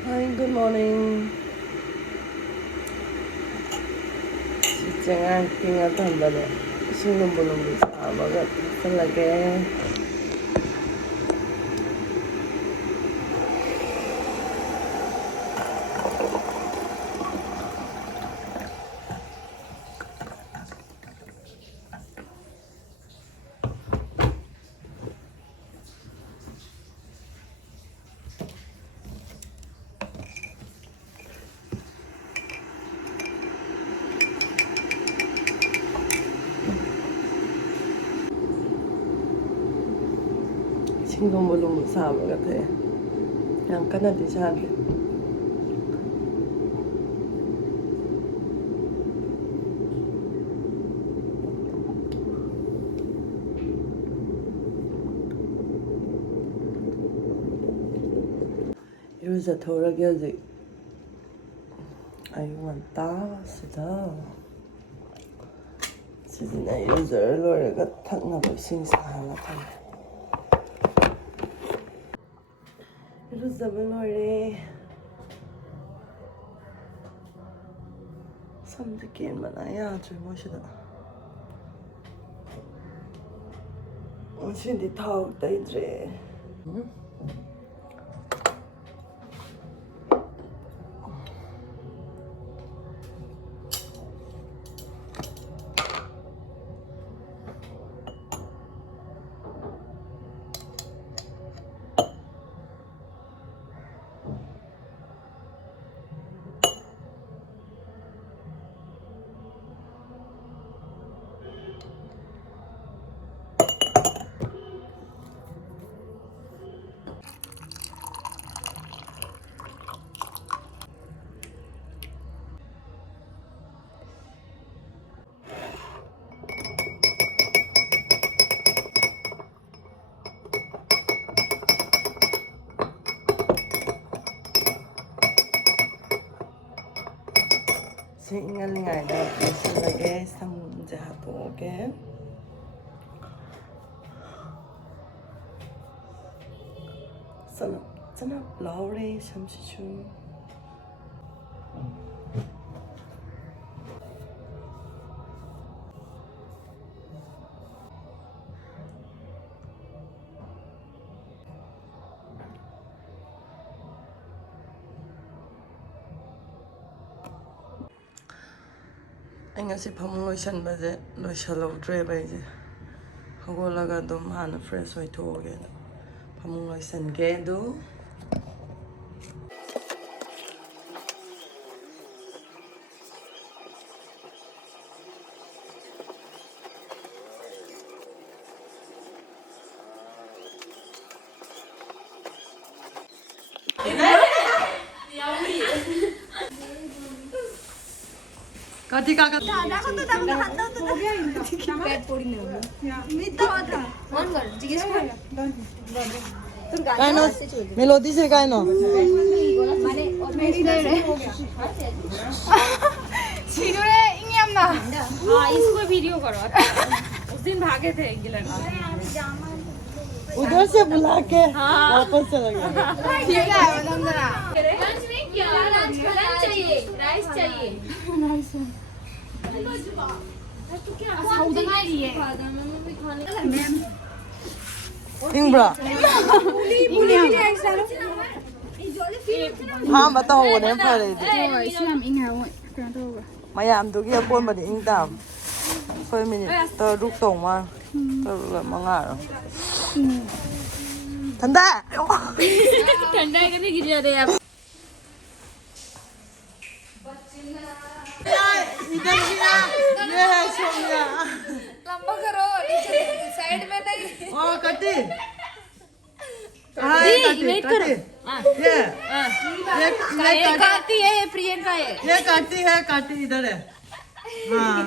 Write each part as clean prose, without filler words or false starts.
Hi, good morning. Jangan tinggal tambah deh. Sini belum bisa banget. Lagi. Sini belum bisa banget ya. Yang kena di sana. 이러자 아직 아이고 많다 진짜 이러자 노래가 탁나고 싱싱하다 이러자 노래 삼드기만 아야 잘못이다 신디 타옥다 이제 생일날이다 비슷하게 상자하고 오게 sana Laure 잠시중 anh ngasi phamung lotion baje lotion lovdre baje hagolaga dum hana fresh hoi thoge phamung lotion ge do कति काका দেখো তো দাম হাত দাও তো bat পড়ি না মিথ্যা কথা মন কর জিজ্ঞেস কর তোর গান काइनो मेलोडी से काइनो মানে सिनुरे इंगियम ना हां इसको वीडियो करो उस दिन भागे थे इंग्लैंड उधर से बुला के वापस चला गया ठीक है वंदना लंच में क्या लंच चाहिए राइस चाहिए नाइस तो क्या साउदी में लिए इंब्रा हाँ बताओ वो नहीं पढ़े थे इस्लाम इंगा वो करना तो होगा मयाम दुगी अपोन बड़ी इंग दाम कोई मिनट तो रुक तो मां तो मंगा ठंडा ठंडा करने गिर जा रहे हैं आप इधर गिरा ये है सोनिया लंबा करो नीचे साइड में नहीं ओ कटी वेट करो ये काटी है प्रियंका है ये काटी इधर है हाँ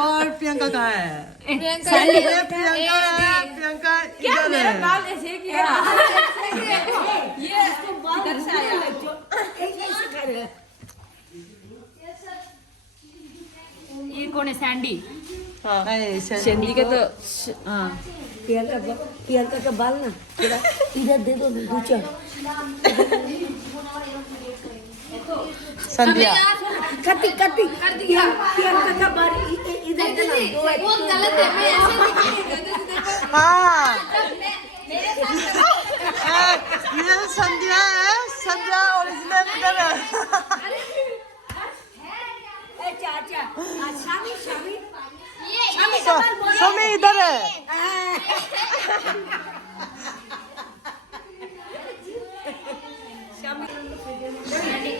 और प्रियंका कहाँ है प्रियंका ये प्रियंका क्या इधर मेरा है बाल ऐसे किया ये इसको बाल इधर से आया ये कौन है सैंडी हाँ सैंडी के तो हाँ प्रियंका का बाल ना थोड़ा इधर दे दो दूचा संध्या कति कति कर दिया इधर वो गलत है मैं ऐसे हाँ मेरे साथ ये संध्या है संध्या ओरिजिनल इधर है चाचा शामी शामी ये सोमी इधर है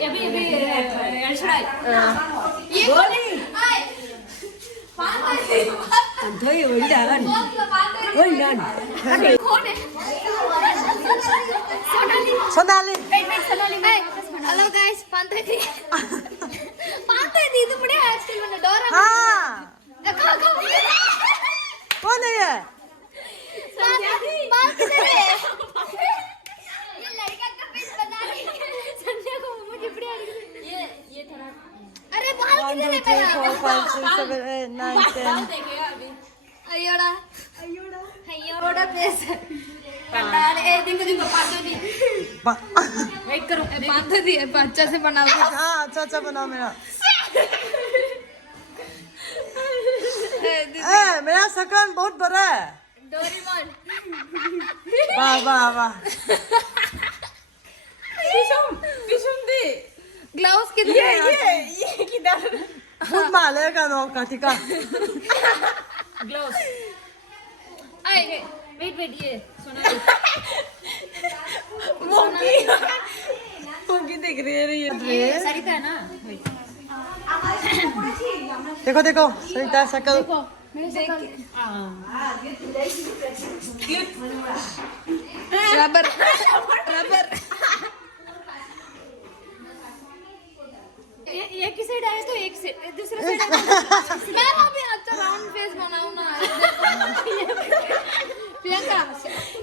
अभी अर्शना ये बोली पांडे धोई ओंडान ओंडान कौन है सोनाली हेलो गाइस पांडे दी तो बड़े आजकल मैंने डोरा हाँ देखो कौन है ये बात किधर है ये लड़का का फेस बना रही है संध्या को मुझे बड़ी ये थोड़ा अरे बाल 1 किधर 2 है 3 4 5 6 7 8 9 10 देखेगा अभी अयोड़ा फेस कंडाल ए देखो पांडे दी वेट करो पांडे दी अच्छा से बनाओ हाँ अच्छा बनाओ मेरा मेरा शकल बहुत बड़ा है डोरेमोन वाह वाह वाह पिशुम दी ग्लव्स किधर है ये किधर बहुत मालेगा नो काटिका ग्लव्स आए वेट ये सोना मोंकी देख रही है ये सरिता है ना देखो देखो सरिता शकल रबर एक ही साइड आए तो एक से दूसरा साइड मैं भी अच्छा राउंड फेस बनाऊं ना प्रियंका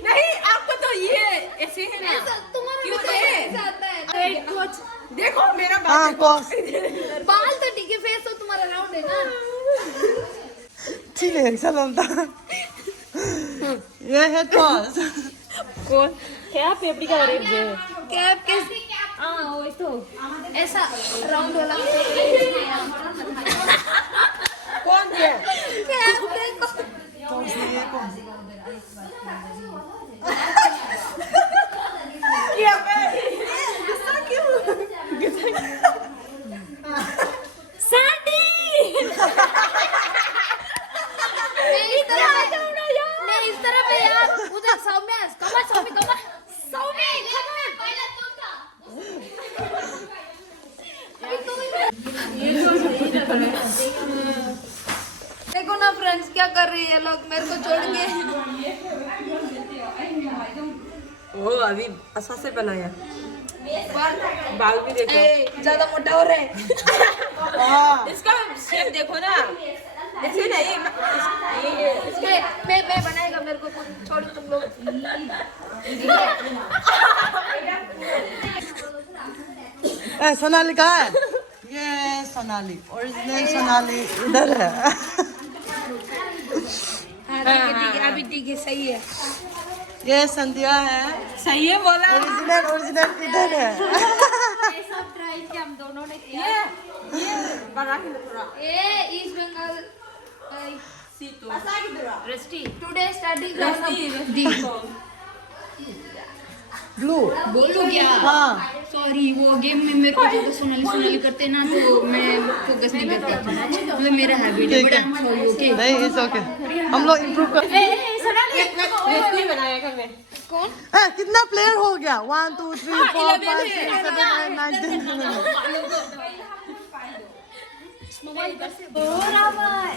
नहीं आपको तो ये ऐसे है ना तुम्हारा क्यों ऐसा आता है कोच देखो मेरा हाँ कोस बाल तो ठीक है फेस तो तुम्हारा राउंड है ना ठीक है सलाम था ये है कोस कौन क्या पेपड़ी का रेट है कैप कैसे हाँ वो तो ऐसा राउंड वाला कौन है कैप देखो कौन सी है कौन सी क्या गुस्सा क्यों सैंडी मैं इस तरफ है यार उधर सौम्या कमर सौम्या कमर सौम्या कमर पहले तो था देखो ना फ्रेंड्स क्या कर रही है लोग मेरे को छोड़ के ओ अभी अच्छा से बनाया बाल भी देखो ज्यादा मोटा हो रहा है हाँ इसका शेप देखो ना ऐसे नहीं मैं बनाएगा मेरे को कुछ छोड़ तुम लोग सोनाली कहाँ है ये सोनाली ओरिजिनल सोनाली इधर है अभी ठीक है सही है ये संध्या है सही है बोला ओरिजिनल इधर है सब ट्राई किया हम दोनों ने किया ये ईस्ट बंगाल रस्टी टुडे स्टडी दी ब्लू बोलो क्या हाँ सॉरी वो गेम में मेरे को जो सोनाली सोनाली करते ना तो मैं फोकस नहीं कर पाती मतलब मेरा हैबिट है but I am sorry okay नहीं इट्स ओके हम लोग इम्प्रूव कर सोनाली बनाएगा मैं कौन कितना प्लेयर हो गया 1 2 3 4 5 6 7 8 9 10 मोबाइल पर से बोरा भाई